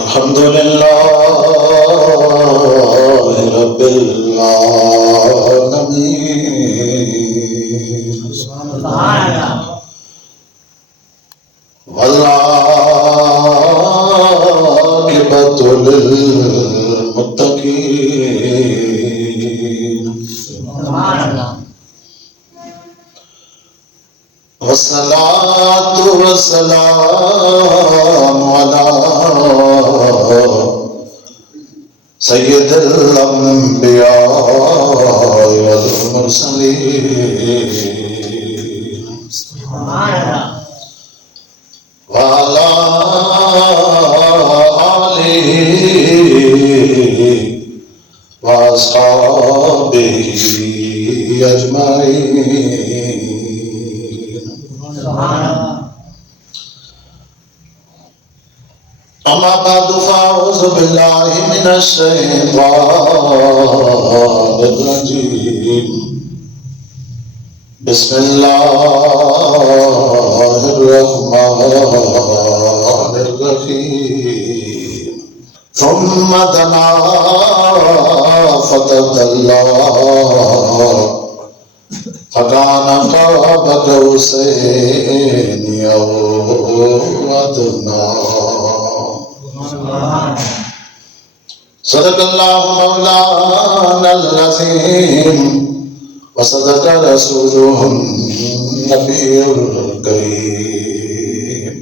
الحمد لله رب العالمين والعاقبة للمتقين والصلاة والسلام على سيد الأنبياء والمرسلين وعلى آله وأصحابه أجمعين. أما بعد فأعوذ بالله من الشيطان الرجيم. بسم الله الرحمن الرحيم. ثم دنا فتدلى فكان قاب قوسين أو أدنى. صدق الله مولانا العظيم وصدق رسوله النبي الكريم.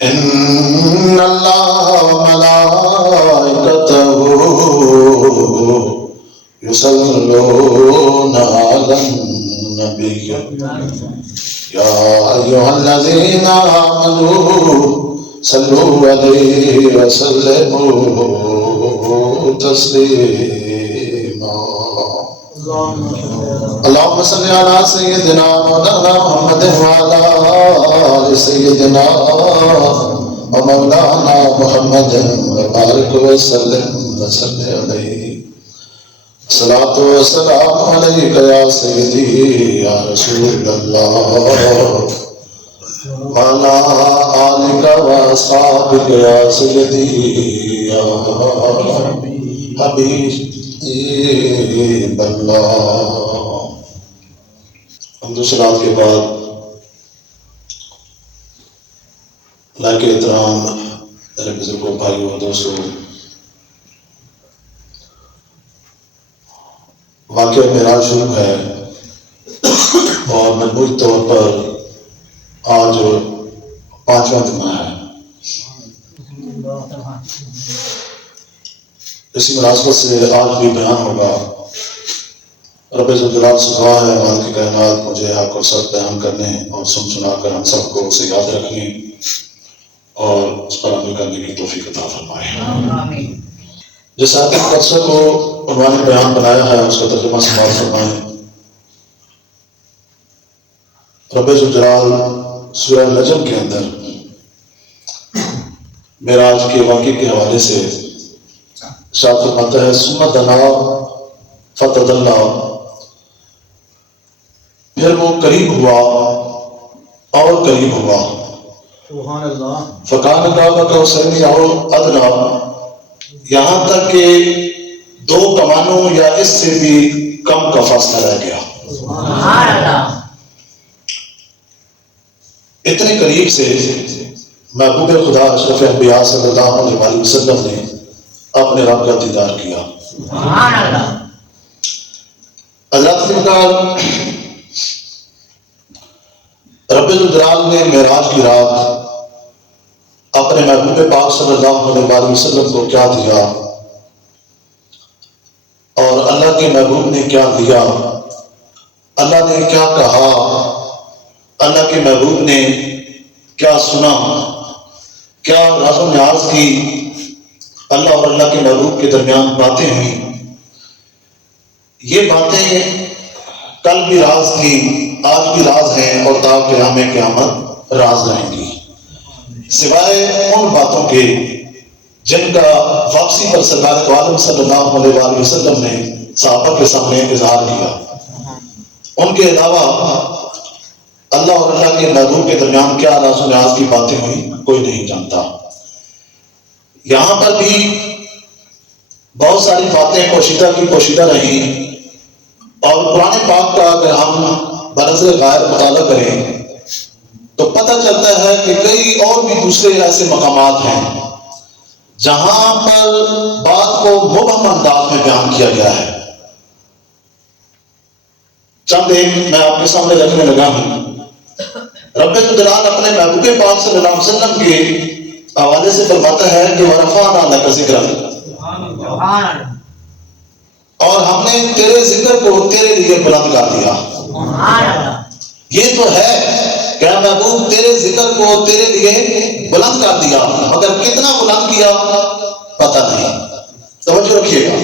إن الله وملائكته يصلون على النبي يا أيها الذين آمنوا صلوا عليه وسلموا تسليما. اللهم صل على سيدنا مولانا محمد وعلى آل سيدنا ومولانا محمد وبارك وسلم عليه. الصلاة والسلام عليك يا سيدي يا رسول الله وعلى آلك وأصحابك يا سيدي يا حبیب اللہ. حمد و صلوات کے بعد اللہ کے احترام میرے بزرگوں بھائیوں اور دوستوں، واقعہ معراج شروع ہے اور مجموعی طور پر آج 5واں جمعہ ہے. اسی مناسبت سے آج بھی بیان ہوگا. رب ذوالجلال سے دعا ہے مالک کائنات مجھے آپ کو سب بیان کرنے اور سنا کر ہم سب کو اسے یاد رکھنے اور اس پر عمل کرنے کی توفیق عطا فرمائے. جس آیت مقدسہ کو عنوان بیان بنایا ہے اس کا ترجمہ سماعت فرمائیں. رب ذوالجلال سورہ نجم کے اندر معراج کے واقعے کے حوالے سے ارشاد فرماتا ہے ثم دنا فتدلی، پھر وہ قریب ہوا اور قریب ہوا. سبحان اللہ. فکان قاب قوسین او ادنی، یہاں تک کہ 2 کمانوں یا اس سے بھی کم کا فاصلہ رہ گیا. سبحان اللہ. اتنے قریب سے محبوب خدا اشرف انبیاء صلی اللہ علیہ وسلم نے اپنے رب کا دیدار کیا. سبحان اللہ. حضرت رب ذوالجلال نے معراج کی رات اپنے محبوب پاک صلی اللہ علیہ وسلم کو کیا دیا اور اللہ کے محبوب نے کیا دیا، اللہ نے کیا کہا، اللہ کے محبوب نے کیا سنا، کیا راز و نیاز کی اللہ اور اللہ کے محبوب کے درمیان باتیں ہوئیں. یہ باتیں کل بھی راز تھی، آج بھی راز ہیں اور تا قیام قیامت راز رہیں گی، سوائے ان باتوں کے جن کا واپسی پر سرکار عالم صلی اللہ علیہ وسلم نے صحابہ کے سامنے اظہار کیا. ان کے علاوہ اللہ اور اللہ کے محبوب کے درمیان کیا راز و نیاز کی باتیں ہوئی کوئی نہیں جانتا. یہاں پر بھی بہت ساری باتیں پوشیدہ کی پوشیدہ رہیں، اور قرآن پاک کا اگر ہم بنظر غائب مطالعہ کریں تو پتہ چلتا ہے کہ کئی اور بھی دوسرے ایسے مقامات ہیں جہاں پر بات کو مبہم انداز میں بیان کیا گیا ہے۔ چند ایک میں آپ کے سامنے رکھنے لگا ہوں۔ رب جلال اپنے محبوب پاک صلی اللہ علیہ وسلم کے حوالے سے فرماتا ہے کہ وَرَفَعْنَا لَكَ ذِكْرَكَ، اور ہم نے تیرے ذکر کو تیرے لیے بلند کر دیا۔ یہ تو ہے کہ محبوب تیرے ذکر کو تیرے لیے بلند کر دیا، مگر کتنا بلند کیا پتہ نہیں۔ توجہ رکھیے گا،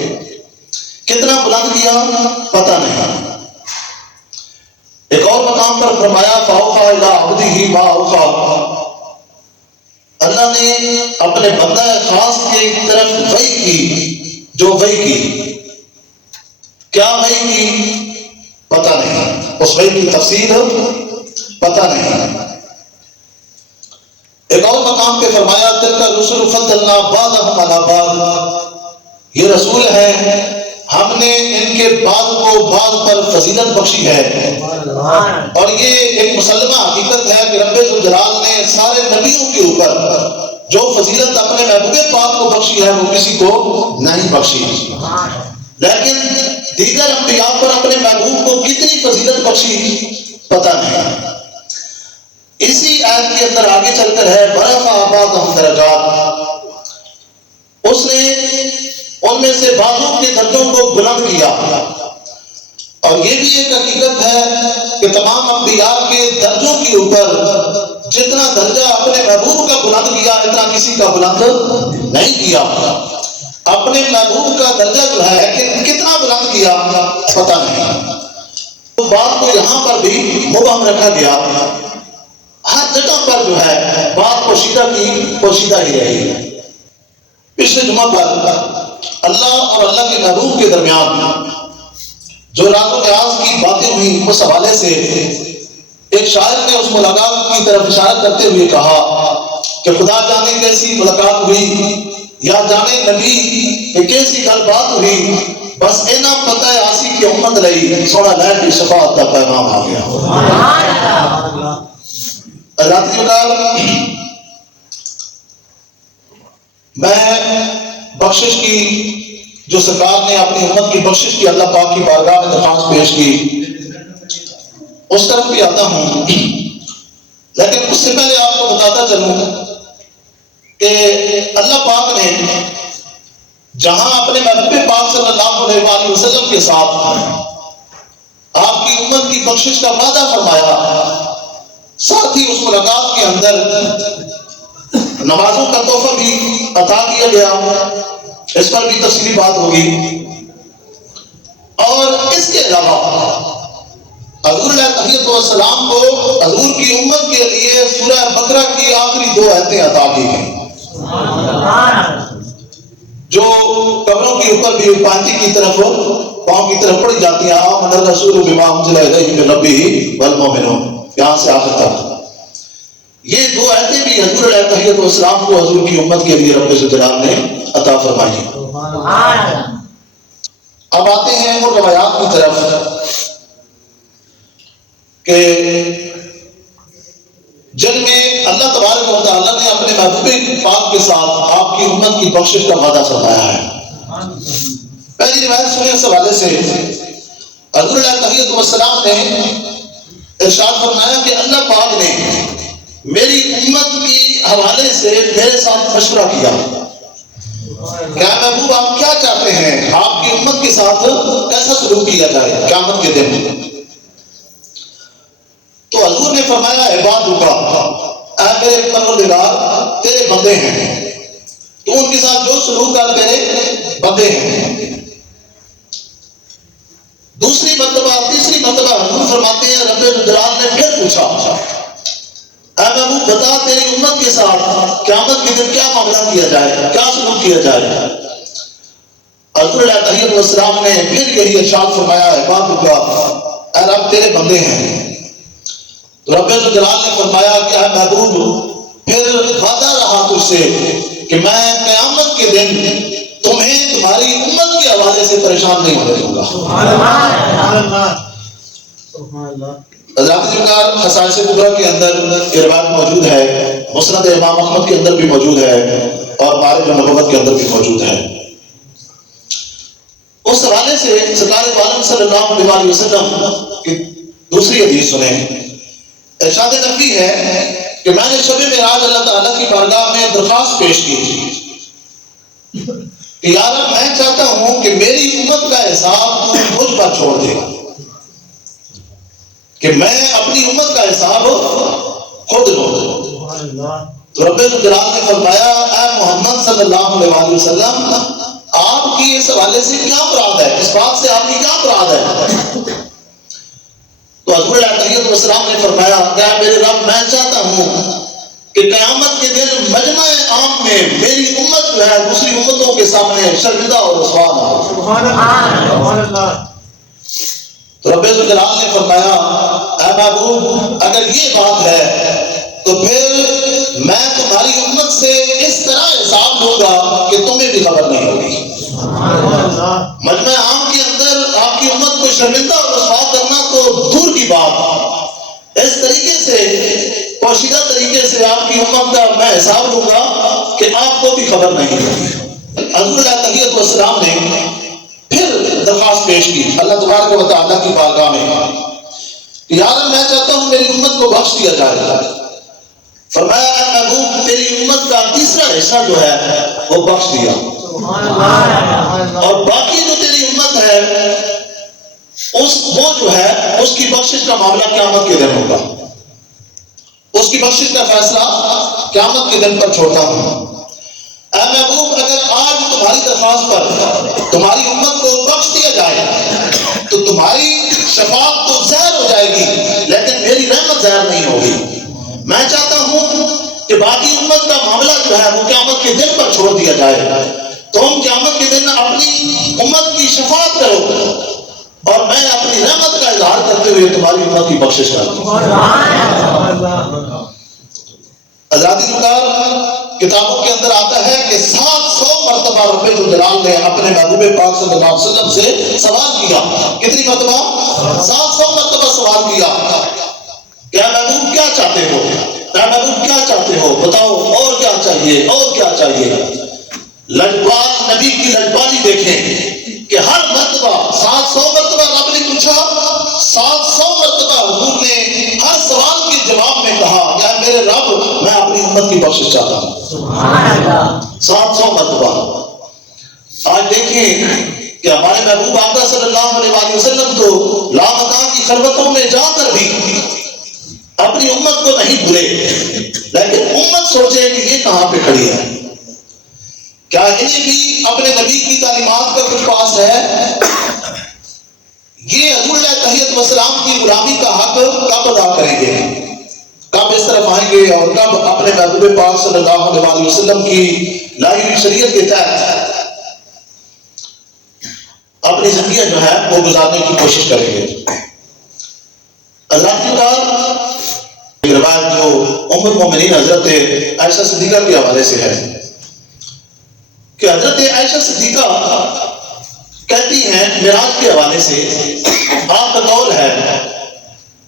کتنا بلند کیا پتہ نہیں۔ ایک اور مقام پر فرمایا فَأَوْحَىٰ إِلَىٰ عَبْدِهِ مَا أَوْحَىٰ، اللہ نے اپنے بندہ خاص کی طرف وحی کی جو وحی کی۔ کیا وحی کی پتہ نہیں، اس وحی کی تفصیل پتہ نہیں۔ ایک اور مقام پہ فرمایا تِلْكَ الرُّسُلُ فَضَّلْنَا بَعْضَهُمْ عَلَىٰ بَعْضٍ، یہ رسول ہیں ہم نے ان کے بعض کو بعض پر فضیلت بخشی ہے۔ اور یہ ایک مسلمہ حقیقت ہے کہ رب جلال نے سارے نبیوں کے اوپر جو فضیلت اپنے محبوب پاک کو بخشی ہے وہ کسی کو نہیں بخشی، لیکن دیگر انبیاء پر اپنے محبوب کو کتنی فضیلت بخشی پتہ نہیں۔ اسی آیت کے اندر آگے چل کر ہے وَرَفَعَ بَعْضَهُمْ دَرَجَاتٍ، اس نے ان میں سے بعضوں کے درجوں کو بلند کیا۔ اور یہ بھی ایک حقیقت ہے کہ تمام انبیاء کے درجوں کے اوپر جتنا درجہ اپنے محبوب کا بلند کیا اتنا کسی کا بلند نہیں کیا۔ اپنے محبوب کا درجہ جو ہے کہ کتنا بلند کیا پتہ نہیں۔ تو بات کو یہاں پر بھی مبہم رکھا گیا، ہر جگہ پر جو ہے بات پوشیدہ کی پوشیدہ ہی رہی۔ پچھلے جمعہ پر اللہ اور اللہ کے محبوب کے درمیان جو راز و نیاز کی باتیں ہوئی اس حوالے سے ایک شاعر نے اس ملاقات کی طرف اشارہ کرتے ہوئے کہا کہ خدا جانے کیسی ملاقات ہوئی، یا جانے نبی کہ کیسی گل بات ہوئی، بس اینا پتہ ہے آسی کی امت رہی، سونا لہر کی شفاعت کا پیغام آ گیا۔ حضرات جلال، میں بخشش کی جو سرکار نے اپنی امت کی بخشش کی اللہ پاک کی بارگاہ میں درخواست پیش کی اس طرف بھی آتا ہوں، لیکن اس سے پہلے آپ کو بتاتا چلوں کہ اللہ پاک نے جہاں اپنے محبوب پاک صلی اللہ علیہ وآلہ وسلم کے ساتھ آپ کی امت کی بخشش کا وعدہ فرمایا، ساتھ ہی اس ملاقات کے اندر نمازوں کا تحفہ بھی عطا کیا گیا، اس پر بھی تفصیلی بات ہوگی۔ اور اس کے علاوہ حضور علیہ تحیۃ والسلام کو حضور کی امت کے لیے سورہ بقرہ کی آخری 2 آیتیں عطا کی گئیں جو قبروں کے اوپر بھی پانچی کی طرف پاؤں کی طرف پڑھی جاتی ہیں، آمن الرسول بما انزل الیہ من ربہ والمؤمنون، یہاں سے آخر تک۔ یہ 2 آیتیں بھی حضور علیہ تحیۃ والسلام کو حضور کی امت کے لیے رب جلال نے عطا فرمائی۔ اب آتے ہیں ان روایات کی طرف کہ جن میں اللہ تبارک و تعالیٰ نے اپنے محبوب پاک کے ساتھ آپ کی امت کی بخشش کا وعدہ فرمایا ہے۔ پہلی روایت سنیں اس حوالے سے، حضور علیہ تحیۃ والسلام نے ارشاد فرمایا کہ اللہ پاک نے میری امت کی حوالے سے میرے ساتھ مشورہ کیا، کیا محبوب آپ کیا چاہتے ہیں آپ کی امت کے ساتھ کیسا سلوک کیا جائے قیامت کے دن؟ تو حضور نے فرمایا عبادک، اے میرے پروردگار تیرے بندے ہیں، تو ان کے ساتھ جو سلوک کر میرے بندے ہیں۔ دوسری مرتبہ تیسری مرتبہ حضور فرماتے ہیں رب جلال نے پھر پوچھا اے محبوب بتا تیری امت کے ساتھ قیامت کے دن کیا معاملہ کیا جائے، کیا سلوک کیا جائے؟ حضور علیہ تحیۃ والسلام نے پھر یہی ارشاد فرمایا عبادک، اے رب تیرے بندے ہیں۔ تو رب جلال نے فرمایا کہ اے محبوب پھر وعدہ رہا تجھ سے کہ میں قیامت کے دن تمہیں تمہاری امت کے حوالے سے پریشان نہیں ہونے دوں گا. حضرات جنگار خصائص کبریٰ کے اندر یہ روایت موجود ہے، مسند امام احمد کے اندر بھی موجود ہے اور معارج النبوت کے اندر بھی موجود ہے. اس حوالے سے سرکار عالم صلی اللہ علیہ وسلم کی دوسری حدیث سنیں. ارشاد نبی ہے کہ میں نے شب معراج اللہ تعالیٰ کی بارگاہ میں درخواست پیش کی کہ یا رب میں چاہتا ہوں کہ میری امت کا حساب مجھ پر چھوڑ دے، کہ میں اپنی امت کا حساب خود لوں. تو رب الجلال نے فرمایا اے محمد صلی اللہ علیہ وسلم، آپ کی اس حوالے سے کیا مراد ہے، اس بات سے آپ کی کیا مراد ہے؟ تو حضور علیہ السلام نے فرمایا کہ میرے رب میں چاہتا ہوں کہ قیامت کے دن مجمع عام میں میری امت جو ہے دوسری امتوں کے سامنے شرمندہ اور رسوا نہ ہو. سبحان اللہ. تو رب الجلال نے فرمایا اے محبوب اگر یہ بات ہے تو پھر میں تمہاری امت سے اس طرح حساب لوں گا کہ تمہیں بھی خبر نہیں ہوگی. مجمع عام کے اندر آپ کی امت کو شرمندہ اور رسوا کرنا تو دور کی بات، اس طریقے سے پوشیدہ طریقے سے آپ کی امت کا میں حساب لوں گا کہ آپ کو بھی خبر نہیں ہوگی. حضور علیہ السلام نے پھر درخواست پیش کی اللہ تبارک و تعالیٰ کی بارگاہ میں کہ یا رب میں چاہتا ہوں میری امت کو بخش دیا جائے. فرمایا اے محبوب تیری امت کا تیسرا حصہ جو ہے وہ بخش دیا، اور باقی جو تیری امت ہے وہ جو ہے اس کی بخشش کا معاملہ قیامت کے دن ہوگا، اس کی بخشش کا فیصلہ قیامت کے دن پر چھوڑتا ہوں. اے محبوب اگر آج تمہاری درخواست پر تمہاری امت کو بخش دیا جائے تو تمہاری شفاعت تو زہر ہو جائے گی لیکن میری رحمت زہر نہیں ہوگی. میں چاہتا ہوں کہ باقی امت کا معاملہ جو ہے وہ قیامت کے دن پر چھوڑ دیا جائے. تم قیامت کے دن اپنی امت کی شفاعت کرو اور میں اپنی رحمت کا اظہار کرتے ہوئے تمہاری امت کی بخشش کروں. آزادی نکار کتابوں کے اندر آتا ہے کہ 700 مرتبہ رب الجلال نے اپنے محبوب پاک صلی اللہ علیہ وسلم سے سوال کیا. کتنی مرتبہ؟ 700 مرتبہ سوال کیا. کیا محبوب کیا چاہتے ہو؟ کیا محبوب کیا چاہتے ہو؟ بتاؤ اور کیا چاہیے اور کیا چاہیے. لجپال نبی کی لجپالی دیکھیں کہ ہر مرتبہ 700 مرتبہ رب نے پوچھا، 700 مرتبہ حضور نے ہر سوال کے جواب میں کہا کہ میرے رب میں اپنی امت کی بخشش چاہتا ہوں. 700 مرتبہ. آج دیکھیں کہ ہمارے محبوب آقا صلی اللہ علیہ وسلم تو لامکان کی خلوتوں میں جا کر بھی اپنی امت کو نہیں بھولے، لیکن امت سوچے کہ یہ کہاں پہ کھڑی ہے، کیا انہیں بھی اپنے نبی کی تعلیمات کا کچھ پاس ہے؟ یہ حضور علیہ السلام کی غلامی کا حق کب ادا کریں گے، کب اس طرف آئیں گے اور کب اپنے محبوب پاک صلی اللہ علیہ وسلم کی لائی ہوئی شریعت کے تحت اپنی زندگیاں جو ہے وہ گزارنے کی کوشش کریں گے. اللہ کی بات روایت جو ام المومنین حضرت عائشہ صدیقہ کے حوالے سے ہے کہ حضرت عائشہ صدیقہ کہتی ہیں معراج کے حوالے سے آپ کا قول ہے،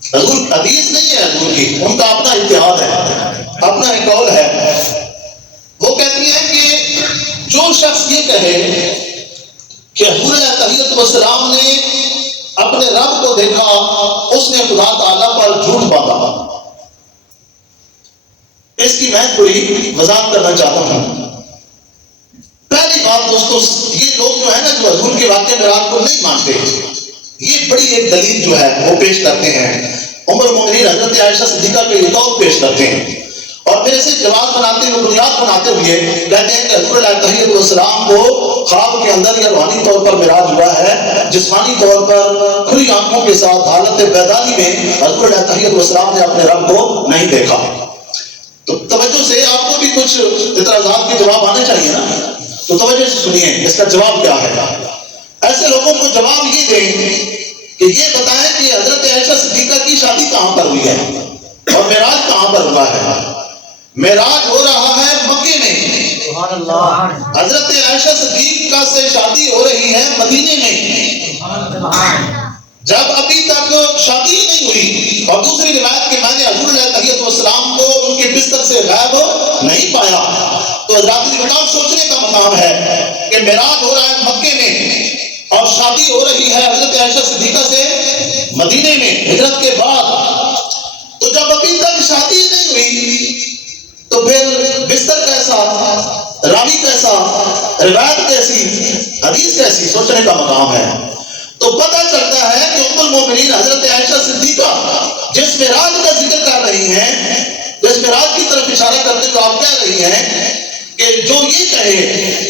حضور حدیث نہیں ہے حضور کی، ان کا اپنا اتحاد ہے، اپنا ایک قول ہے. وہ کہتی ہیں کہ جو شخص یہ کہے کہ حضور علیہ السلام نے اپنے رب کو دیکھا اس نے خدا تعالیٰ پر جھوٹ باندھا. اس کی میں کوئی وضاحت کرنا چاہتا ہوں. پہلی بات دوستو، یہ لوگ جو ہے نا جو حضور کے واقعہ معراج کو نہیں مانتے، یہ بڑی ایک دلیل جو ہے وہ پیش کرتے ہیں. ام المومنین حضرت عائشہ صدیقہ کے یہ قول پیش کرتے ہیں اور پھر اسے جواب بناتے ہوئے بنیاد بناتے ہوئے کہتے ہیں کہ حضور علیہ السلام کو خواب کے اندر یا روحانی طور پر معراج ہوا ہے، جسمانی طور پر کھلی آنکھوں کے ساتھ حالت بیداری میں حضور علیہ السلام نے اپنے رب کو نہیں دیکھا. تو توجہ سے آپ کو بھی کچھ اعتراضات کے جواب آنے چاہیے نا، تو توجہ سے سنیے اس کا جواب کیا ہے. ایسے لوگوں کو جواب یہ دیں کہ یہ بتائیں کہ حضرت عائشہ صدیقہ کی شادی کہاں پر ہوئی ہے اور معراج کہاں پر ہوا ہے. معراج ہو رہا ہے مکے میں، حضرت عائشہ صدیقہ سے شادی ہو رہی ہے مدینے میں، جب ابھی تک شادی ہی نہیں ہوئی، اور دوسری روایت کے میں نے حضور علیہ الصلوۃ والسلام کو ان کے بستر سے غائب نہیں پایا، تو حضرات کے مقام سوچنے کا مقام ہے کہ معراج ہو رہا ہے مکے میں اور شادی ہو رہی ہے حضرت عائشہ صدیقہ سے مدینے میں ہجرت کے بعد، تو جب ابھی تک شادی نہیں ہوئی تو پھر بستر کیسا، راوی کیسا، روایت کیسی، حدیث کیسی، سوچنے کا مقام ہے۔ تو پتہ چلتا ہے کہ ام المومنین حضرت عائشہ صدیقہ جس معراج کا ذکر کر رہی ہیں، جس معراج کی طرف اشارہ کرتے تو آپ کہہ رہی ہیں کہ جو یہ کہے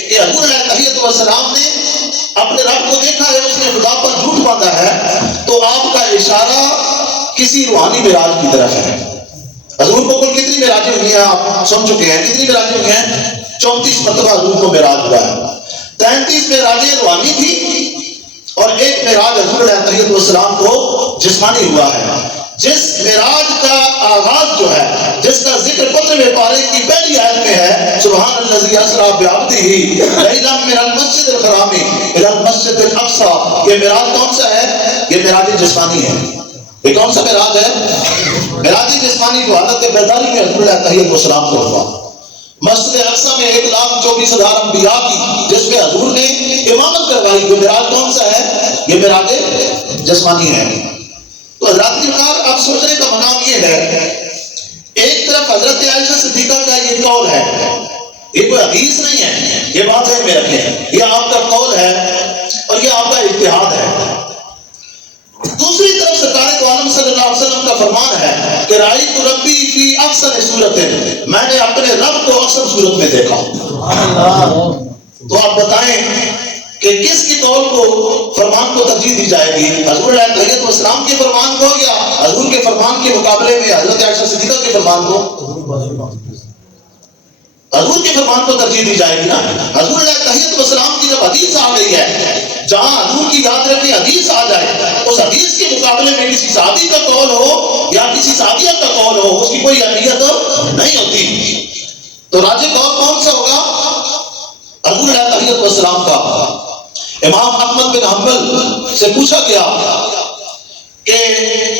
کہ حضور علیہ الصلوۃ والسلام نے اپنے رب کو دیکھا ہے، اس نے خدا پر جھوٹ باندھا ہے، تو آپ کا اشارہ کسی روحانی معراج کی طرف ہے۔ حضور کو کل کتنی معراجیں ہوئی ہیں آپ سن چکے ہیں، کتنی معراجیں ہوئی ہیں؟ 34 مرتبہ حضور کو معراج ہوا ہے۔ 33 معراجیں روحانی تھی اور ایک معراج حضور علیہ الصلوۃ والسلام کو جسمانی ہوا ہے۔ جس معراج کا آغاز جو ہے، جس کا ذکر قطر میں پارے کی پہلی آیت میں ہے، سبحان الذی اسریٰ بعبدہ لیلا من المسجد الحرام الی المسجد الاقصی، یہ معراج کون سا ہے؟ یہ معراج جسمانی ہے۔ یہ کون سا معراج ہے؟ معراج جسمانی جو حالت بیداری میں حضور علیہ الصلوۃ والسلام کو ہوا۔ مسجد اقصی میں 1,24,000 انبیاء کی جس میں حضور نے امامت کروائی، یہ معراج کون سا ہے؟ یہ معراج جسمانی ہے۔ تو حضرات کی کار آپ سوچنے کا مقام یہ ہے، ایک طرف حضرت عائشہ صدیقہ کا یہ قول ہے، یہ کوئی حدیث نہیں ہے، یہ بات ذہن میں رکھیں، یہ آپ کا قول ہے اور یہ آپ کا اجتہاد ہے۔ دوسری طرف سرکار تو عالم صلی اللہ علیہ وسلم کا فرمان ہے کہ رأیت ربی فی اکثر صورت، میں نے اپنے رب کو اکثر صورت میں دیکھا۔ تو آپ بتائیں کہ کس کی قول کو، فرمان کو ترجیح دی جائے گی؟ حضور علیہ الصلوۃ والسلام کے فرمان کو یا حضور کے فرمان کے مقابلے میں حضرت عائشہ صدیقہ کے فرمان کو؟ حضور کے فرمان کو ترجیح دی جائے گی نا۔ حضور علیہ الصلوۃ والسلام کی جب حدیث آ گئی ہے، جہاں حضور کی یاد رکھیں حدیث آ جائے، اس حدیث کے مقابلے میں کسی صحابی کا قول ہو یا کسی صحابیہ کا قول ہو، اس کی کوئی اہمیت نہیں ہوتی۔ تو راجح قول کون سا ہوگا؟ حضور علیہ الصلوۃ والسلام کا۔ امام احمد بن حنبل سے پوچھا گیا کہ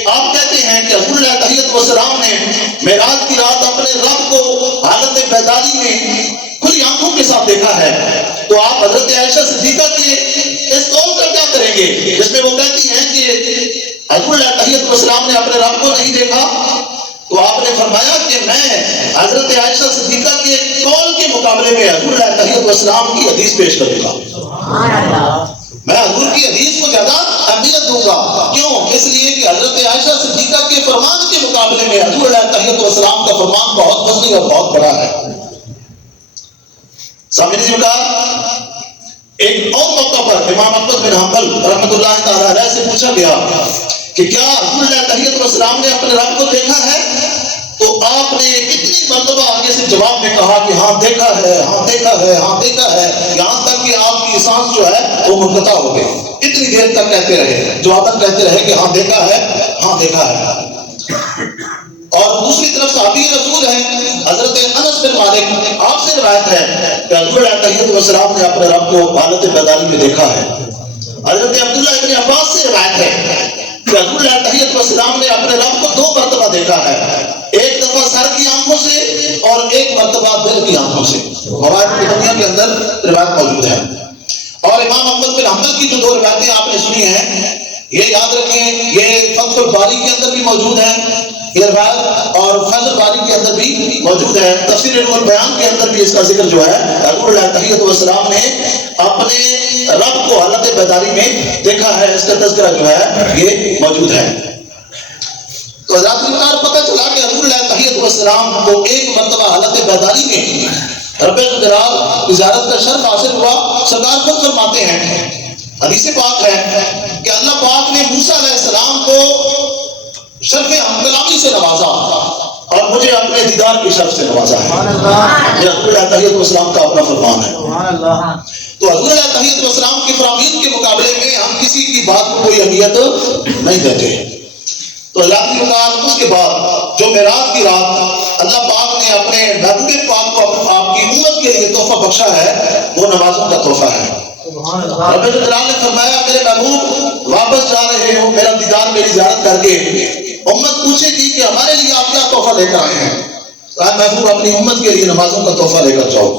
آپ کہتے ہیں کہ حضور علیہ الصلوۃ والسلام نے معراج کی رات اپنے رب کو حالت بیداری میں کھلی آنکھوں کے ساتھ دیکھا ہے، تو آپ حضرت عائشہ صدیقہ کے اس قول کا کیا کریں گے جس میں وہ کہتی ہیں کہ حضور علیہ الصلوۃ والسلام نے اپنے رب کو نہیں دیکھا؟ تو آپ نے فرمایا کہ میں حضرت عائشہ صدیقہ کے قول کے مقابلے میں حضور علیہ الصلوۃ والسلام کی حدیث پیش کروں گا، میں حضور کی حدیث کو زیادہ اہمیت دوں گا۔ کیوں؟ اس لیے کہ حضرت عائشہ صدیقہ کے فرمان کے مقابلے میں حضور علیہ الصلوۃ والسلام کا فرمان بہت وسیع اور بہت بڑا ہے۔ سامعین جی کا ایک اور موقع پر امام احمد بن حنبل رحمۃ اللہ تعالی علیہ سے پوچھا گیا کہ کیا حضور علیہ الصلوۃ والسلام نے اپنے رب کو دیکھا ہے؟ تو آپ نے کتنی مرتبہ آگے سے جواب میں کہا کہ ہاں دیکھا ہے، ہاں دیکھا ہے، ہاں دیکھا ہے، یہاں تک کہ آپ کی سانس جو ہے وہ منقطع ہو گئی۔ اتنی دیر تک کہتے رہے، جواباً کہتے رہے کہ ہاں دیکھا ہے، ہاں دیکھا ہے۔ اور دوسری طرف صحابی رسول ہیں حضرت انس بن مالک، آپ سے روایت ہے کہ حضور علیہ الصلوۃ والسلام نے اپنے رب کو حالت بیداری میں دیکھا ہے۔ حضرت عبداللہ ابن عباس سے روایت ہے کہ حضور علیہ الصلوۃ والسلام نے اپنے رب کو 2 مرتبہ دیکھا ہے، ایک دفعہ سر کی آنکھوں سے اور ایک مرتبہ دل کی آنکھوں سے۔ روایت کی دنیا کے اندر روایت موجود ہے۔ اور امام احمد بن حنبل کی جو 2 روایتیں آپ نے سنی ہیں، یہ یاد رکھیں، یہ فتح الباری کے اندر بھی موجود ہے یہ روایت، اور فیض الباری کے اندر بھی موجود ہے۔ تفسیر علم البیان کے اندر بھی اس کا ذکر جو ہے، حضور علیہ الصلوۃ والسلام نے اپنے رب کو حالت بیداری میں دیکھا ہے، اس کا تذکرہ جو ہے یہ موجود ہے۔ تو حضرات کو پتہ چلا کہ حضور علیہ الصلوۃ والسلام کو ایک مرتبہ حالت بیداری میں رب جلال کی زیارت کا شرف حاصل ہوا۔ سرکار خود فرماتے ہیں، حدیث پاک ہے کہ اللہ پاک نے موسیٰ علیہ السلام کو شرف ہم کلامی سے نوازا اور مجھے اپنے دیدار کی شرف سے نوازا ہے۔ یہ حضور علیہ الصلوۃ والسلام کا اپنا فرمان ہے۔ تو حضور علیہ الصلوۃ والسلام کے فرامین کے مقابلے میں ہم کسی کی بات کو کوئی اہمیت نہیں دیتے۔ تو اللہ کی بات اس کے بعد جو معراج کی رات اللہ پاک نے اپنے محبوب پاک کو آپ کی امت کے لیے تحفہ بخشا ہے، وہ نمازوں کا تحفہ ہے۔ رب جلال نے فرمایا میرے محبوب واپس جا رہے ہو میرا دیدار میری زیارت کر کے، امت پوچھے گی کہ ہمارے لیے آپ کیا تحفہ لے کر آئے ہیں؟ کہا محبوب اپنی امت کے لیے نمازوں کا تحفہ لے کر جاؤ،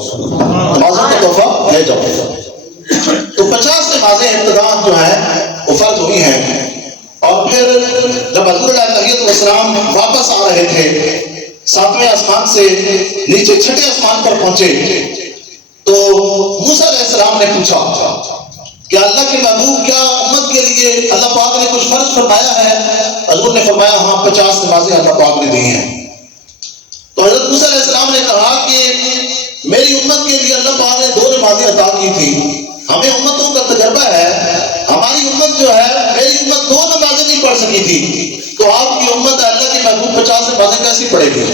نمازوں کا تحفہ لے جاؤ۔ تو 50 نمازیں ابتداء جو ہیں وہ فرض ہوئی ہیں، اور پھر جب حضور علیہ تحیت والسلام واپس آ رہے تھے 7ویں آسمان سے نیچے 6ٹھے آسمان پر پہنچے تو موسیٰ علیہ السلام نے پوچھا کہ اللہ کے محبوب کیا امت کے لیے اللہ پاک نے کچھ فرض فرمایا ہے؟ حضور نے فرمایا ہاں 50 نمازیں اللہ پاک نے دی ہیں۔ تو حضرت موسیٰ علیہ السلام نے کہا کہ میری امت کے لیے اللہ پاک نے 2 نمازیں عطا کی تھی، ہمیں امتوں کا تجربہ ہے، ہماری امت جو ہے میری امت 2 نمازیں نہیں پڑھ سکی تھی، تو آپ کی امت اللہ کے محبوب 50 نمازیں کیسی پڑھے گی؟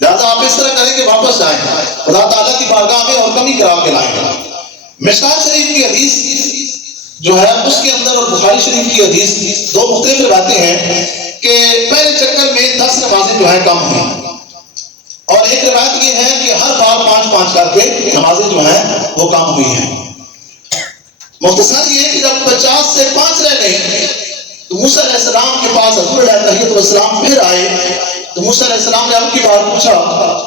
لہٰذا آپ اس طرح کریں کہ واپس جائیں، خدا تعالیٰ کی بارگاہ میں اور کمی کرا کے لائیں۔ مشکوٰۃ شریف کی حدیث جو ہے اس کے اندر اور بخاری شریف کی حدیث 2 مختلف روایتیں ہیں کہ پہلے چکر میں 10 نمازیں جو ہیں کم ہوئیں، اور ایک روایت یہ ہے کہ ہر بار 5 کر کے نمازیں جو ہیں وہ کم ہوئی ہیں۔ مختصر یہ ہے کہ جب 50 سے 5 رہ گئی تو موسیٰ علیہ السلام کے پاس حضور علیہ تحیت والسلام پھر آئے تو موسیٰ علیہ السلام نے اب کی بار پوچھا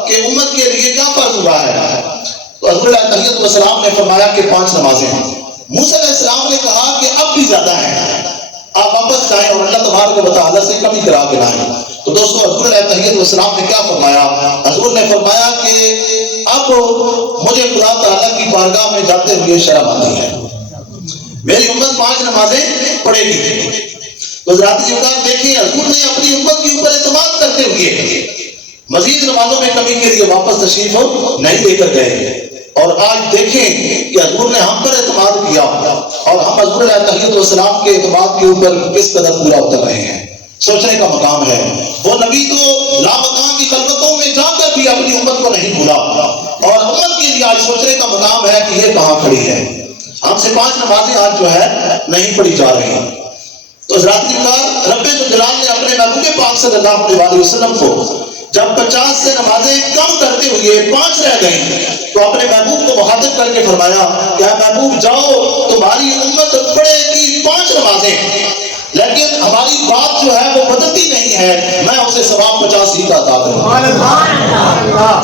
کہ امت کے لیے کیا فرض ہوا ہے؟ تو حضور علیہ تحیت والسلام نے فرمایا کہ 5 نمازیں ہیں۔ موسیٰ علیہ السلام نے کہا کہ اب بھی زیادہ ہیں، آپ واپس جائیں اور اللہ تبارک و تعالیٰ سے کمی کرا کے لائیں۔ تو دوستو حضور علیہ تحیت والسلام نے کیا فرمایا؟ حضور نے فرمایا کہ اب مجھے خدا تعالیٰ کی بارگاہ میں جاتے ہوئے شرم آتی ہے، میری امت 5 نمازیں پڑھے گی۔ تو حضرات جبکہ دیکھیں حضور نے اپنی امت کے اوپر اعتماد کرتے ہوئے مزید نمازوں میں کمی کے لیے واپس تشریف نہیں لے کر گئے، اور آج دیکھیں کہ حضور نے ہم پر اعتماد کیا اور ہم حضور علیہ تحیت والسلام کے اعتماد کے اوپر کس قدر پورا اتر رہے ہیں۔ سوچنے کا مقام ہے، وہ نبی تو لامکان کی خلوتوں میں جا کر بھی اپنی امت کو نہیں بھولا، اور امت کے لیے آج سوچنے کا مقام ہے کہ یہ کہاں کھڑی ہے، ہم سے 5 نمازیں آج جو ہے نہیں پڑھی جا رہی۔ تو حضرات رب جلال نے اپنے محبوب پاک صلی اللہ علیہ وسلم کو جب 50 سے نمازیں کم کرتے ہوئے 5 رہ گئیں تو اپنے محبوب کو مخاطب کر کے فرمایا کہ اے محبوب جاؤ، تمہاری امت پڑھے گی 5 نمازیں، لیکن ہماری بات جو ہے وہ بدلتی نہیں ہے، میں اسے ثواب 50 ہی کا عطا کروں۔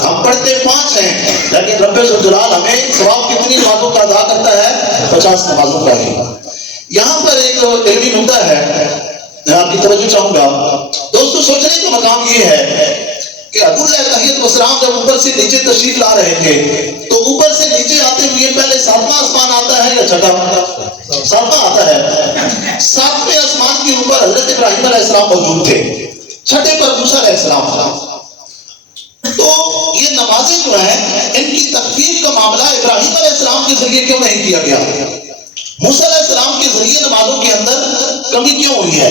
ہم پڑھتے 5 ہیں لیکن رب جلال ہمیں ثواب کتنی نمازوں کا ادا کرتا ہے؟ 50 نمازوں کا ہی۔ یہاں پر ایک علمی نکتہ ہے، میں آپ کی توجہ چاہوں گا دوستو۔ سوچنے کا مقام یہ ہے کہ حضور علیہ تحیت والسلام جب اوپر سے نیچے تشریف لا رہے تھے تو اوپر سے نیچے آتے ہوئے پہلے 7واں آسمان آتا ہے یا 6واں؟ 7واں آتا ہے۔ 7ویں آسمان کے اوپر حضرت ابراہیم علیہ السلام موجود تھے، 6ٹھے پر موسیٰ علیہ السلام۔ تو یہ نمازیں جو ہیں ان کی تخفیف کا معاملہ ابراہیم علیہ السلام کے ذریعے کیوں نہیں کیا گیا؟ موسیٰ علیہ السلام کے ذریعے نمازوں کے اندر کمی کیوں ہوئی ہے؟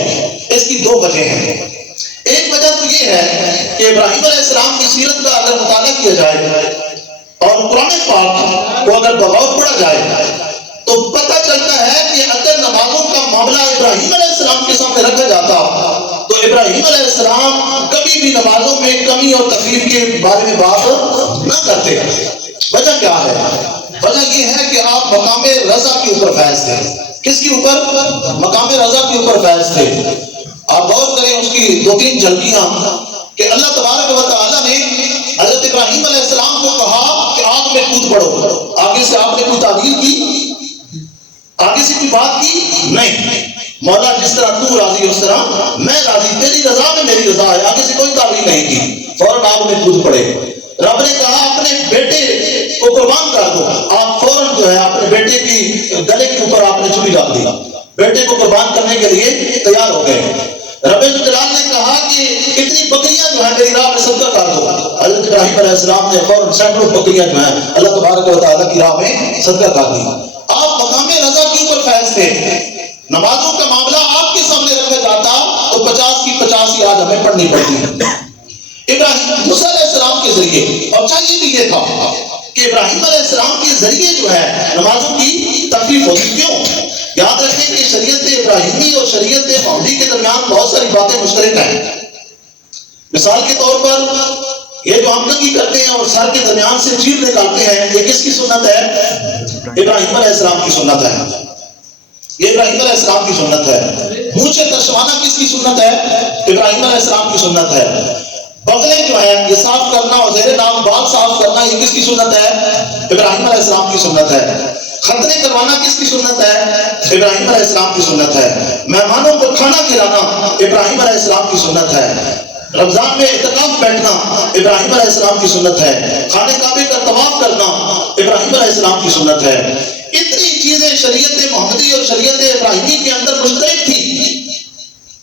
اس کی 2 وجہ ہیں۔ ایک وجہ تو یہ ہے کہ ابراہیم علیہ السلام کی سیرت کا اگر مطالعہ کیا جائے اور قرآن پاک کو اگر بغور پڑھا جائے تو پتہ چلتا ہے کہ اگر نمازوں کا معاملہ ابراہیم علیہ السلام کے سامنے رکھا جاتا تو ابراہیم علیہ السلام کبھی بھی نمازوں میں کمی اور تخفیف کے بارے میں بات نہ کرتے۔ وجہ کیا ہے؟ وجہ یہ ہے کہ آپ مقام رضا کے اوپر فائز تھے۔ کس کے اوپر؟ مقام رضا کے اوپر فائز تھے۔ آپ غور کریں اس کی 2-3 جھلکیاں کہ اللہ تبارک و تعالیٰ نے حضرت ابراہیم علیہ السلام کو کہا کہ آگ میں کود پڑو، آگے سے آپ نے کوئی تعبیر کی؟ آگے سے کوئی بات کی؟ نہیں۔ مولا جس طرح تو راضی اس طرح میں راضی، تیری رضا میں میری رضا ہے، آگے سے کوئی تعبیر نہیں کی، فوراً آگ میں کود پڑے۔ رب نے کہا اپنے بیٹے کو قربان کر دو، آپ فوراً جو ہے اپنے بیٹے کی گلے کے اوپر آپ نے چھری ڈال دی، بیٹے کو قربان کرنے کے لیے تیار ہو گئے۔ رب جلال نے کہا کہ اتنی بکریاں جو ہیں میری راہ میں صدقہ کر دو، حضرت ابراہیم علیہ السلام نے فوراً سینکڑوں بکریاں جو ہیں اللہ تبارک و تعالیٰ کی راہ میں صدقہ کر دی۔ آپ مقام رضا کے اوپر فائز تھے۔ نمازوں کا معاملہ آپ کے سامنے رکھا جاتا تو 50 کی 50 ہی آج ہمیں پڑھنی پڑتی ابراہیم موسیٰ علیہ السلام کے ذریعے۔ اور چاہیے بھی یہ تھا کہ ابراہیم علیہ السلام کے ذریعے جو ہے نمازوں کی تخفیف ہوتی۔ کیوں؟ یاد رکھیں کہ شریعت ابراہیمی اور شریعت محمدی کے درمیان بہت ساری باتیں مشترک ہیں. مثال کے طور پر یہ جو ہم کنگھی کرتے ہیں اور سر کے درمیان سے چیر نکالتے ہیں، یہ کس کی سنت ہے؟ ابراہیم علیہ السلام کی سنت ہے. یہ ابراہیم علیہ السلام کی سنت ہے. مونچھیں ترشوانا کس کی سنت ہے؟ ابراہیم علیہ السلام کی سنت ہے. بغلیں جو ہے یہ صاف کرنا اور زیر نام بال صاف کرنا، یہ کس کی سنت ہے؟ ابراہیم علیہ السلام کی سنت ہے. ختنے کروانا کس کی سنت ہے؟ ابراہیم علیہ السلام کی سنت ہے. مہمانوں کو کھانا کھلانا ابراہیم علیہ السلام کی سنت ہے. رمضان میں اعتکاف بیٹھنا ابراہیم علیہ السلام کی سنت ہے. خانہ کعبے کا طواف کرنا ابراہیم علیہ السلام کی سنت ہے. اتنی چیزیں شریعت محمدی اور شریعت ابراہیمی کے اندر مشترک تھی.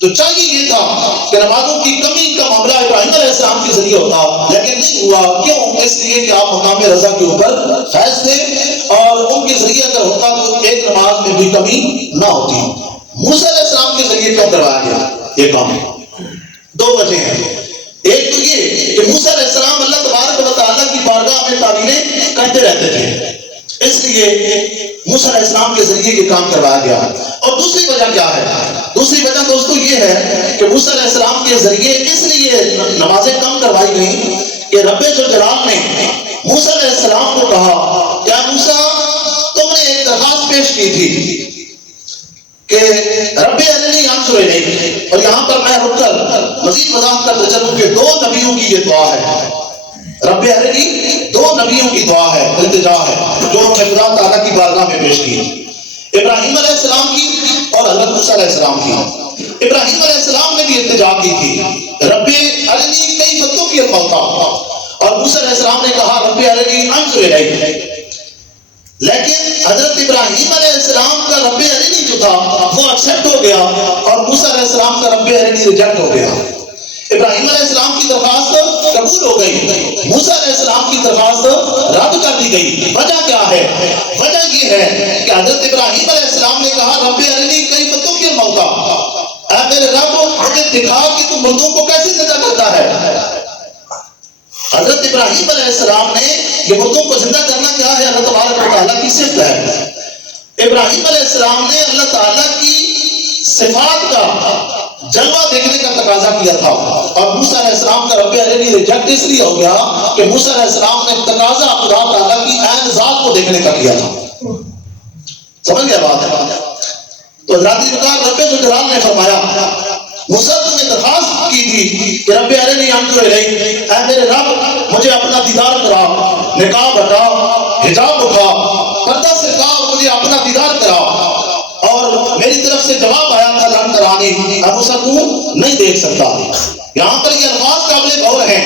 تو چاہیے یہ تھا کہ نمازوں کی کمی کا معاملہ ابراہیم علیہ السلام کے ذریعے ہوتا، لیکن نہیں ہوا. کیوں؟ اس لیے کہ آپ مقام رضا کے اوپر فیض تھے اور ان کے ذریعے اگر ہوتا تو ایک نماز میں بھی کمی نہ ہوتی. موسیٰ علیہ السلام کے ذریعے کیوں کروایا گیا یہ کام؟ دو وجہ ہیں. ایک تو یہ کہ موسیٰ علیہ السلام اللہ تبارک و تعالیٰ کی بارگاہ میں تعمیریں کرتے رہتے تھے، اس لیے موسیٰ علیہ السلام کے ذریعے یہ کام کروایا گیا. اور دوسری وجہ کیا ہے؟ دوسری وجہ دوستو یہ ہے کہ موسیٰ علیہ السلام کے ذریعے اس لیے نمازیں کم کروائی گئیں کہ رب ذوالجلال نے موسیٰ علیہ السلام کو کہا کیا موسیٰ تم نے ایک درخواست پیش کی تھی کہ رب ارنی انظر الیک، اور یہاں پر میں رک کر مزید وضاحت کرتا چلوں کہ دو نبیوں کی یہ دعا ہے. رب ارنی دو نبیوں کی دعا ہے، التجا ہے جو انہوں نے خدا تعالیٰ کی بارگاہ میں پیش کی، ابراہیم علیہ السلام کی اور حضرت موسیٰ علیہ السلام کی. ابراہیم علیہ السلام نے بھی التجا کی تھی رب ارنی کیف تحیی الموتیٰ، اور موسیٰ علیہ السلام نے کہا رب ارنی انظر الیک. لیکن حضرت ابراہیم علیہ السلام کا رب ارنی جو تھا وہ ایکسپٹ ہو گیا اور موسیٰ علیہ السلام کا رب ارنی ریجیکٹ ہو گیا. ابراہیم علیہ السلام کی درخواست قبول ہو گئی، موسیٰ علیہ السلام کی درخواست رد کر دی گئی. وجہ کیا ہے؟ وجہ یہ ہے کہ حضرت ابراہیم علیہ السلام نے کہا رب ارنی کیف تحیی الموتیٰ، اے میرے رب مجھے دکھا کہ تو مردوں کو کیسے زندہ کرتا ہے. حضرت ابراہیم علیہ السلام نے یہ مردوں کو زندہ کرنا کیا ہے؟ اللہ تبارک و تعالیٰ کی صفت ہے. ابراہیم علیہ السلام نے اللہ تعالیٰ کی صفات کا جلوہ دیکھنے کا تقاضا کیا تھا، اور موسیٰ علیہ السلام کا رب ارنی ریجیکٹ اس لیے ہو گیا کہ موسیٰ علیہ السلام نے تقاضا خدا تعالیٰ کی عین ذات کو دیکھنے کا کیا تھا. سمجھ گیا بات ہے؟ تو حضرت رب ذوالجلال نے فرمایا موسیٰ تم نے درخواست کی تھی کہ رب ارنی انظر الیک، اے میرے رب مجھے اپنا دیدار کرا، نقاب ہٹا، حجاب اٹھا، پردہ سے کہا مجھے اپنا دیدار کرا. اور میری طرف سے جواب آیا تھا لن ترانی، اب موسیٰ تو نہیں دیکھ سکتا. یہاں پر یہ الفاظ قابل غور ہیں.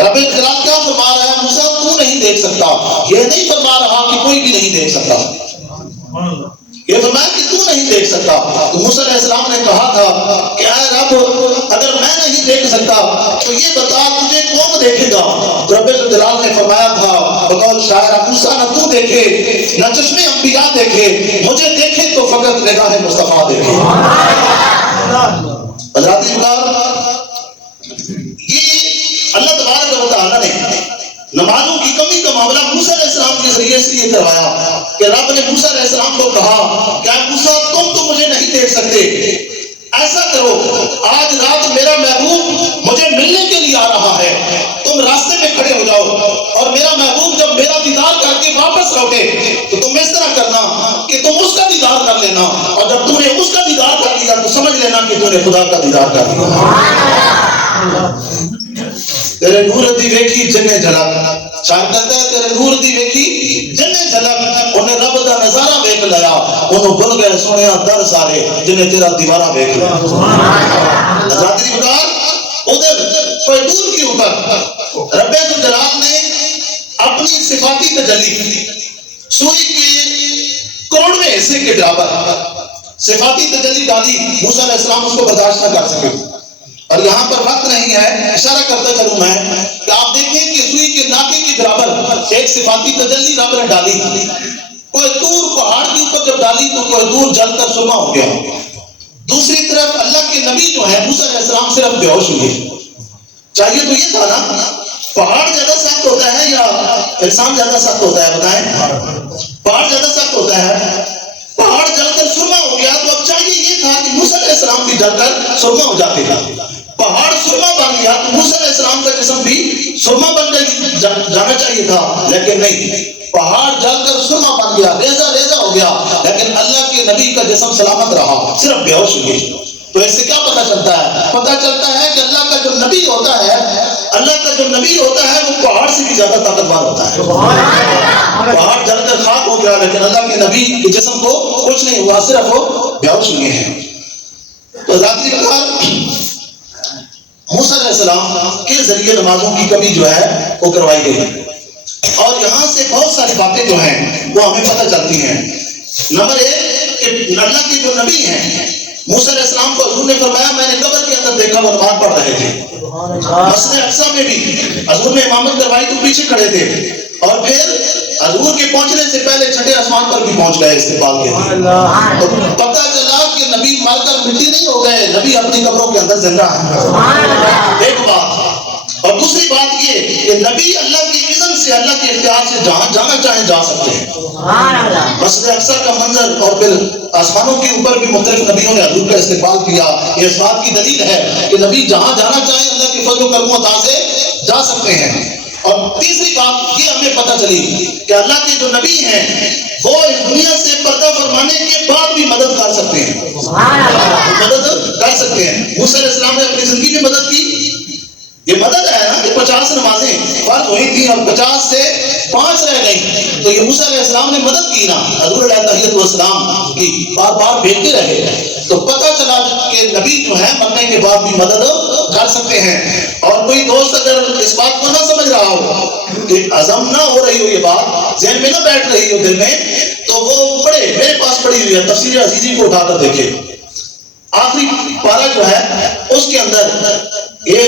رب ذوالجلال کیا فرما رہا ہے؟ موسیٰ تو نہیں دیکھ سکتا. یہ نہیں فرما رہا کہ کوئی بھی نہیں دیکھ سکتا، یہ فرمایا کہ تو نہیں دیکھ سکتا. تو موسیٰ علیہ السلام نے کہا تھا کہ اے رب اگر میں نہیں دیکھ سکتا تو یہ بتا تجھے کون دیکھے گا؟ رب ذوالجلال نے فرمایا تھا بقول شاعر موسیٰ نہ تو دیکھے نہ چشمے انبیاء دیکھے، مجھے دیکھے تو فقط نگاہ مصطفیٰ دیکھے. حضرات یہ اللہ تبارک و تعالیٰ نے نمازوں کی کمی کا معاملہ موسیٰ علیہ السلام کے ذریعے سے یہ کروایا کہ رب نے موسیٰ علیہ السلام کو کہا کہ موسیٰ تم تو مجھے نہیں دیکھ سکتے، ایسا کرو آج رات میرا محبوب مجھے ملنے کے لیے آ رہا ہے، تم راستے میں کھڑے ہو جاؤ اور میرا محبوب جب میرا دیدار کر کے واپس لوٹے تو تم اس طرح کرنا کہ تم اس کا دیدار کر لینا، اور جب تم نے اس کا دیدار کر لیا تو سمجھ لینا کہ تم نے خدا کا دیدار کر لیا. تیرے نور دی ویکھی جنے جھلک، شاعر کہتا ہے تیرے نور دی ویکھی جنے جھلک، انہیں رب دا نظارہ ویکھ لیا، انہوں بھول گئے سنیا در سارے جنہیں تیرا دیوارہ ویکھ لیا. حضرات دی بکار ادھر کوئی دور کے اوپر رب ذوالجلال نے اپنی صفاتی تجلی سوئی کے کروڑویں حصے کے برابر صفاتی تجلی ڈالی. موسیٰ علیہ السلام اس کو برداشت نہ کر سکے. اور یہاں پر وقت نہیں ہے، اشارہ کرتا چلوں میں کہ آپ دیکھیں کہ سوئی کے ناکے کے برابر ایک صفاتی تجلی رب نے ڈالی. کوئی دور پہاڑ کے اوپر جب ڈالی تو کوئی دور جل کر سرما ہو گیا. دوسری طرف اللہ کے نبی جو ہے موسیٰ علیہ السلام صرف بے ہوش ہوئے. چاہیے تو یہ تھا نا، پہاڑ زیادہ سخت ہوتا ہے یا انسان زیادہ سخت ہوتا ہے؟ بتائیں. پہاڑ زیادہ سخت ہوتا ہے. پہاڑ جل کر سرما ہو سرما ہو جاتے ہیں. پہاڑ سرما بن گیا تو موسیٰ علیہ السلام کا جسم بھی سرما بن جانا چاہیے تھا، لیکن نہیں، پہاڑ جل کر سرما بن گیا، ریزہ ریزہ ہو گیا، لیکن اللہ کے نبی کا جسم سلامت رہا، صرف بے ہوش ہوئے. تو اس سے کیا پتہ چلتا ہے؟ پتہ چلتا ہے کہ اللہ کا جو نبی ہوتا ہے، اللہ کا جو نبی ہوتا ہے وہ پہاڑ سے بھی زیادہ طاقتور ہوتا ہے. پہاڑ جل کر خاک ہو گیا، لیکن اللہ کے نبی کے جسم کو کچھ نہیں ہوا، صرف وہ بے ہوش ہوئے ہیں. تو ذاتی موسیٰ علیہ السلام کے ذریعے نمازوں کی کمی جو ہے وہ کروائی گئی. اور یہاں سے بہت ساری باتیں جو ہیں وہ ہمیں پتہ چلتی ہیں. نمبر ایک کہ اللہ کے جو نبی ہیں، موسیٰ علیہ السلام کو حضور نے فرمایا میں نے قبر کے اندر دیکھا وہ نماز پڑھ رہے تھے. مسجد اقصیٰ میں بھی حضور نے امامت کروائی تو پیچھے کھڑے تھے، اور پھر حضور کے پہنچنے سے پہلے چھٹے آسمان پر بھی پہنچ گئے استقبال کے لیے. تو پتہ چلا کہ نبی مر کر مٹی نہیں ہو گئے، نبی اپنی قبروں کے اندر زندہ ہیں. ایک بات. اور دوسری بات یہ کہ نبی اللہ کی اذن سے، اللہ کے اختیار سے جہاں جانا چاہیں جا سکتے ہیں. مسجد اقصیٰ کا منظر اور پھر آسمانوں کے اوپر بھی مختلف نبیوں نے حضور کا استقبال کیا، یہ اس بات کی دلیل ہے کہ نبی جہاں جانا چاہیں اللہ کے فضل و کرم و عطا سے جا سکتے ہیں. اور تیسری بات یہ ہمیں پتہ چلی کہ اللہ کے جو نبی ہیں وہ اس دنیا سے پردہ فرمانے کے بعد بھی مدد کر سکتے ہیں، مدد کر سکتے ہیں. موسیٰ علیہ السلام نے اپنی زندگی میں مدد کی. یہ مدد ہے نا کہ 50 نمازیں فرض ہوئی تھیں اور 50 سے 5 رہ گئی، تو یہ موسیٰ علیہ السلام نے مدد کی نا، حضور علیہ تحیت والسلام کی بار بار بھیجتے رہے. تو پتہ چلا کہ نبی جو ہے مرنے کے بعد بھی مدد کر سکتے ہیں. اور کوئی دوست اگر اس بات کو نہ سمجھ رہا ہو کہ عزم نہ ہو رہی ہو، یہ بات ذہن میں نہ بیٹھ رہی ہو دل میں، تو وہ پڑھے، میرے پاس پڑھی ہوئی ہے تفسیر عزیزی کو اٹھا کر دیکھے. آخری پارہ جو ہے اس کے اندر یہ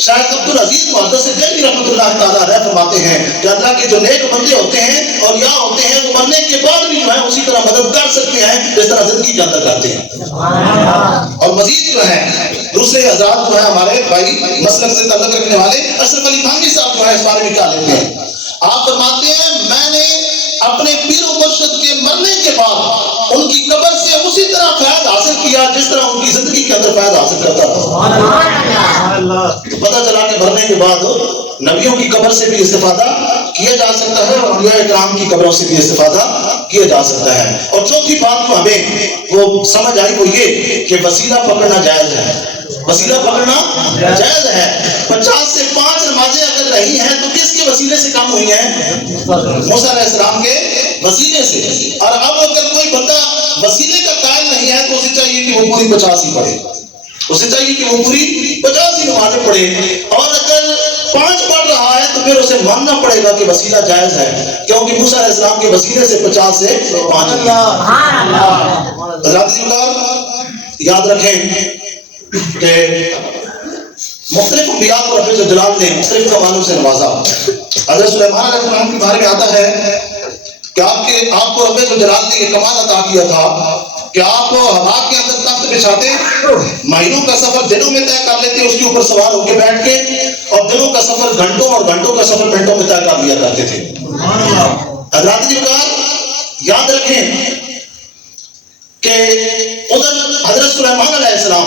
شیخ عبد العزیز محدث دہلوی رحمۃ اللہ تعالیٰ علیہ فرماتے ہیں کہ اللہ کے جو نیک بندے ہوتے ہیں اور یا ہوتے ہیں وہ مرنے کے بعد بھی جو ہے اسی طرح مدد کر سکتے ہیں جس طرح زندگی کے اندر کرتے ہیں. اور مزید جو ہے دوسرے حضرات جو ہے ہمارے بھائی مسلک سے تعلق رکھنے والے اشرف علی تھانوی صاحب جو ہے اس بارے میں کیا لیتے ہیں. آپ فرماتے ہیں میں نے اپنے پیر و مرشد کے مرنے کے بعد ان کی قبر سے اسی طرح فیض حاصل کیا جس طرح ان کی زندگی کے اندر فیض حاصل کرتا تھا. پتہ چلا کہ مرنے کے بعد نبیوں کی قبر سے بھی استفادہ کیا جا سکتا ہے اور اولیاء کرام کی قبروں سے بھی استفادہ کیا جا سکتا ہے. اور چوتھی بات جو ہمیں وہ سمجھ آئی وہ یہ کہ وسیلہ پکڑنا جائز ہے. وسیلہ پکڑنا جائز ہے. 50 سے 5 نمازیں اگر رہی ہیں تو کس کے وسیلے سے کم ہوئی ہیں؟ موسیٰ علیہ السلام کے وسیلے سے. اور اب اگر کوئی بندہ وسیلے کا قائل نہیں ہے تو اسے چاہیے کہ وہ پوری 50 ہی پڑھے، اسے چاہیے کہ وہ پوری 50 ہی نمازیں پڑھے. اور اگر 5 پڑھ رہا ہے تو پھر اسے ماننا پڑے گا کہ وسیلہ جائز ہے، کیونکہ موسیٰ علیہ السلام کے وسیلے سے 50 سے 5. حضرات یاد رکھیں کہ مختلف انبیاء کو رب جلال نے مختلف کمالوں سے نوازا. حضرت سلیمان علیہ السلام کے بارے میں آتا ہے کہ آپ کو رب جلال نے یہ کمال عطا کیا تھا کہ آپ ہوا کے اندر تخت بچھاتے، مہینوں کا سفر دنوں میں طے کر لیتے، اس کے اوپر سوار ہو کے بیٹھ کے، اور دنوں کا سفر گھنٹوں اور گھنٹوں کا سفر منٹوں میں طے کر لیا کرتے تھے. حضرات یاد رکھیں کہ ادھر حضرت سلیمان علیہ السلام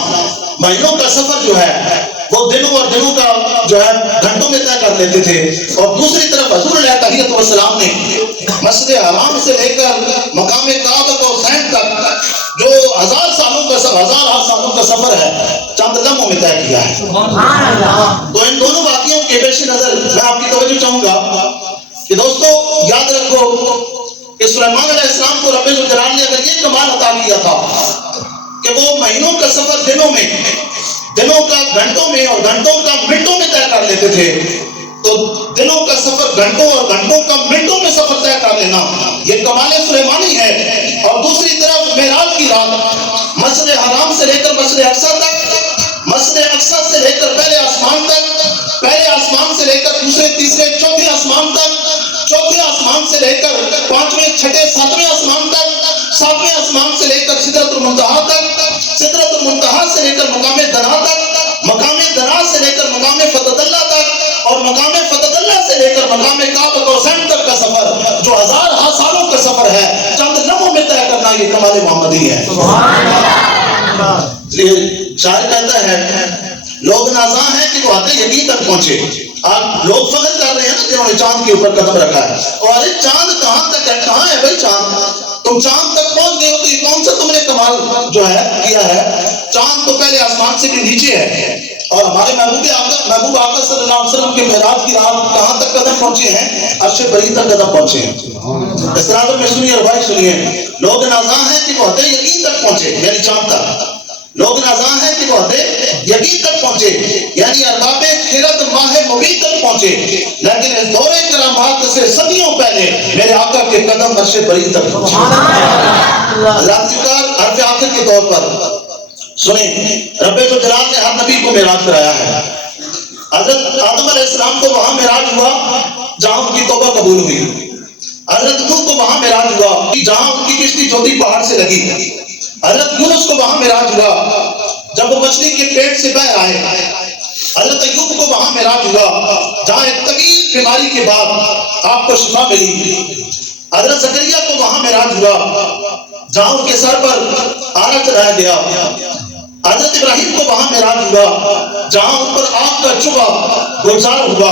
مہینوں کا سفر جو ہے وہ دنوں اور دنوں کا جو ہے گھنٹوں میں طے کر لیتے تھے. اور دوسری طرف حضور علیہ تحیت والسلام نے مسجد حرام سے لے کر مقام کعبہ کو حسین تک جو 1000 سالوں کا سفر ہے چند لمحوں میں طے کیا ہے. تو ان دونوں واقعوں کے پیش نظر میں آپ کی توجہ چاہوں گا کہ دوستو یاد رکھو کہ سلیمان علیہ السلام کو رب جلال نے اگر یہ کمال عطا کیا تھا کہ وہ مہینوں کا سفر دنوں کا گھنٹوں میں اور گھنٹوں کا منٹوں میں طے کر لیتے تھے، تو دنوں کا سفر گھنٹوں اور گھنٹوں کا منٹوں میں سفر طے کر لینا یہ کمال سلیمانی ہے. اور دوسری طرف معراج کی رات مسجد حرام سے لے کر مسجد اقصیٰ تک، مسجد اقصیٰ سے لے کر پہلے آسمان تک، پہلے آسمان سے لے کر دوسرے تیسرے چوتھے آسمان تک، چوتھے آسمان سے لے کر 5ویں 6ٹھے 7ویں آسمان تک، 7ویں آسمان سے لے کر سدرۃ المنتہا تک، سدرۃ المنتہا سے لے کر مقام دنا تک، مقام دنا سے لے کر مقام فتح اللہ تک، اور مقام فتح اللہ سے لے کر مقام کعبہ حسین تک کا سفر جو 1000 سالوں کا سفر ہے چند لمحوں میں طے کرنا یہ کمال محمدی ہے. شاعر کہتا ہے لوگ نازاں ہیں کہ وہ آتے یقین تک پہنچے. آپ لوگ فخر کر رہے ہیں نا جنہوں نے چاند کے اوپر قدم رکھا ہے. اور ارے چاند کہاں تک ہے, کہاں ہے بھائی چاند؟ تم چاند تک پہنچ گئے ہو تو یہ کون سا تم نے کمال جو ہے کیا ہے؟ چاند تو پہلے آسمان سے بھی نیچے ہے. اور ہمارے محبوب آقا صلی اللہ علیہ وسلم کے معراج کی رات کہاں تک قدم پہنچے ہیں؟ عرش بری تک قدم پہنچے ہیں. اس طرح میں سنیے روایت سنیے, لوگ نازاں ہیں کہ وہ حد یقین تک پہنچے, یعنی چاند تک. لوگ نازاں ہیں کہ وہ حد یقین تک پہنچے, یعنی ارباب خیرت ماہ مبین تک پہنچے. لیکن اس دور کرامات سے صدیوں پہلے میرے آقا کے قدم عرش بری تک پہنچے. حضرات عرف آخر کے طور پر سنیں, رب جو جلال نے ہر نبی کو معراج کرایا ہے. حضرت آدم علیہ السلام کو وہاں معراج ہوا جہاں ان کی توبہ قبول ہوئی. حضرت نوح کو وہاں معراج ہوا جہاں ان کی کشتی جوتی پہاڑ سے لگی. حضرت یونس کو وہاں معراج ہوا جب وہ مچھلی کے پیٹ سے باہر آئے. حضرت ایوب کو وہاں معراج ہوا جہاں ایک طویل بیماری کے بعد آپ کو شفا ملی. حضرت زکریا کو وہاں معراج ہوا جہاں ان کے سر پر آرا چڑھایا گیا. حضرت ابراہیم کو وہاں معراج ہوا جہاں ان پر آگ کا چوبا گلزار ہوا.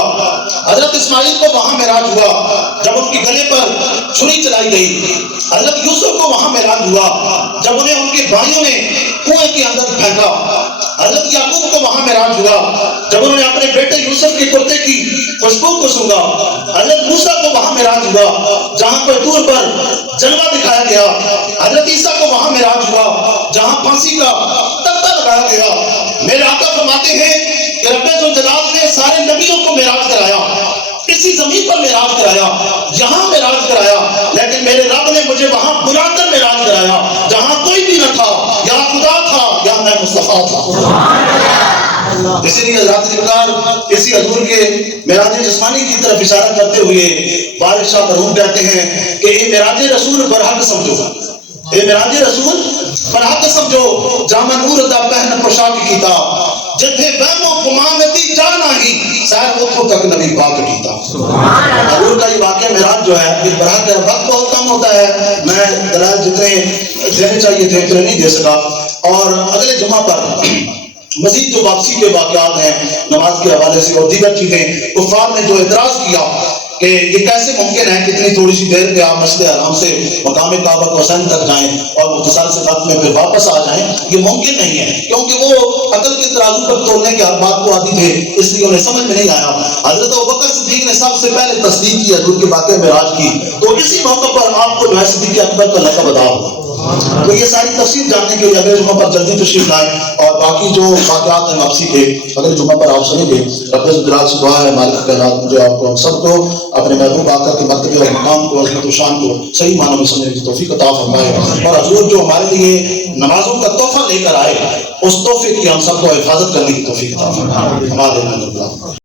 حضرت اسماعیل کو وہاں معراج ہوا جب ان کے گلے پر چھری چلائی گئی. حضرت یوسف کو وہاں معراج ہوا جب انہیں ان کے بھائیوں نے کنویں کے اندر پھینکا. حضرت یعقوب کو وہاں معراج ہوا جب انہوں نے اپنے بیٹے یوسف کے کرتے کی خوشبو کو سونگا. حضرت موسیٰ کو وہاں معراج ہوا جہاں کوہ طور پر جلوہ دکھایا گیا. حضرت عیسیٰ کو وہاں معراج ہوا جہاں پھانسی کا تختہ لگایا گیا. میرے آقا فرماتے ہیں کہ رب ذو جلال نے سارے نبیوں کو معراج کرایا, اسی زمین پر معراج کرایا, یہاں معراج کرایا, لیکن میرے رب نے مجھے وہاں بلا کر معراج کرایا جہاں کوئی بھی نہ تھا, یا خدا تھا یا میں مصطفیٰ تھا. اسی لیے حضرات ذکر اسی حضور کے معراج جسمانی کی طرف اشارہ کرتے ہوئے وارث شاہ مرحوم کہتے ہیں کہ اے معراج رسول برحق سمجھو, اے معراج رسول برحق سمجھو, جامع نور دا پہن پوشاک کیتا, جتھے وہم و گمان دی جا نہیں سیر اتھوں تک نبی پاک کیتا. حضور کا یہ واقعہ معراج جو ہے اس برحق ہے, وقت بہت کم ہوتا ہے, میں دلائل جتنے دینے چاہیے تھے اتنے نہیں دے سکا. اور اگلے جمعہ پر مزید جو واپسی کے واقعات ہیں نماز کے حوالے سے اور دیگر چیزیں, کفار نے جو اعتراض کیا کہ یہ کیسے ممکن ہے کہ اتنی تھوڑی سی دیر میں آپ مسجد حرام سے مقام کعبہ کو حسین تک جائیں اور مختصر سے وقت میں پھر واپس آ جائیں, یہ ممکن نہیں ہے کیونکہ وہ عقل کے ترازو پر تولنے کے ہر بات کو عادی تھے, اس لیے انہیں سمجھ میں نہیں آیا. حضرت ابوبکر صدیق نے سب سے پہلے تصدیق کی حضور کے واقعہ معراج کی, تو اسی موقع پر آپ کو جو ہے صدیق اکبر کا لقب ادا ہوا. تو یہ ساری تفصیل جاننے کے لیے اگلے جمعہ پر جلدی تشریف لائیں, اور باقی جو واقعات ہیں واپسی کے اگلے جمعہ پر آپ سنیں گے. رب ذوالجلال سے دعا ہے مالک کائنات مجھے آپ کو ہم سب کو اپنے محبوب آقا کے مرتبے اور مقام کو عظمت و شان کو صحیح معنوں میں سمجھنے کی توفیق عطا فرمائے, اور حضور جو ہمارے لیے نمازوں کا تحفہ لے کر آئے اس تحفے کی ہم سب کو حفاظت کرنے کی توفیق عطا فرمائے. ہمارے